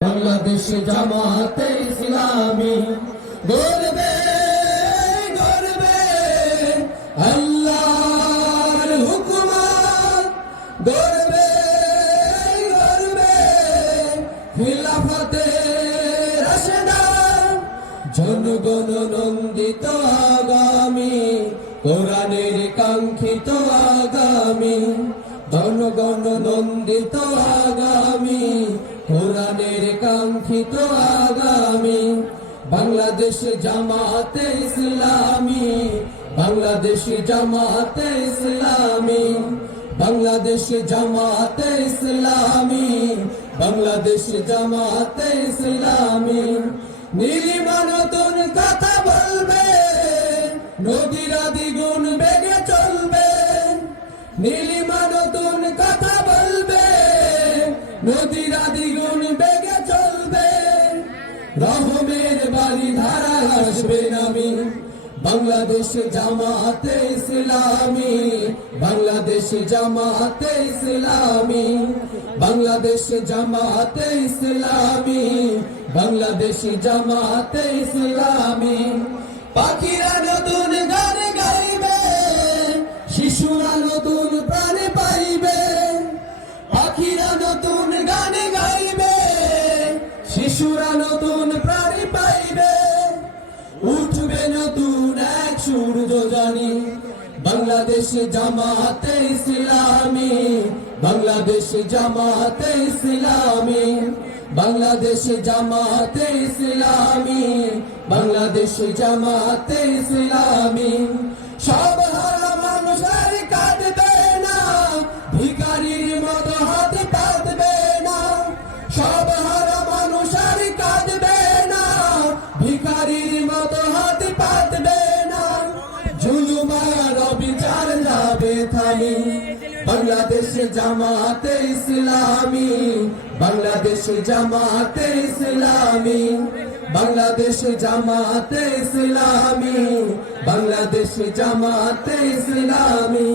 বাংলাদেশ জামাতে ইসলামী গর্বে গর্বে আল্লাহর হুকুমত, গর্বে গর্বে খিলাফতে রাশেদা, জনগণ নন্দিত আগামী, কোরআনের কাঙ্ক্ষিত আগামী, জনগণ নন্দিত আগামী, কোরআনের কাঙ্ক্ষিত আগামী। বাংলাদেশ জামাতে ইসলামী, বাংলাদেশ জামাতে ইসলামী, বাংলাদেশ জামাতে ইসলামী, বাংলাদেশ জামাতে ইসলামী। নীলিমা নতুন কথা বলবে, নদীরা দ্বিগুণ বেগে চলবে। নীলিমা নতুন কথা বলবে, নদীরা দ্বিগুণ বেগে চলবে। রহমের বাড়ি ধারা আসবে নামি, বাংলাদেশ জামাতে ইসলামী, বাংলাদেশ জামাতে ইসলামী, বাংলাদেশ জামাতে ইসলামী, বাংলাদেশ জামাতে ইসলামী। পাখিরা নতুন গান গাইবে, শিশুরা নতুন প্রাণ পাইবে। পাখিরা নতুন গান গাইবে, শিশুরা নতুন প্রাণ পাইবে। উঠবে নতুন এক সূর্য জানি, বাংলাদেশ জামাতে ইসলামী, বাংলাদেশ জামাতে ইসলামী, বাংলাদেশ জামাতে ইসলামী, বাংলাদেশ জামাতে ইসলামী। সব হারা মানুষ আর কাঁদবে না, ভিখারির মতো হাত পাতবে না। সব হারা মানুষ আর কাঁদবে না, ভিখারির মতো হাত পাতবে না। জুলুম আর অবিচার যাবে থামি, বাংলাদেশ জামাতে ইসলামী, বাংলাদেশ জামাতে ইসলামী, বাংলাদেশ জামাতে ইসলামী, বাংলাদেশ জামাতে ইসলামী।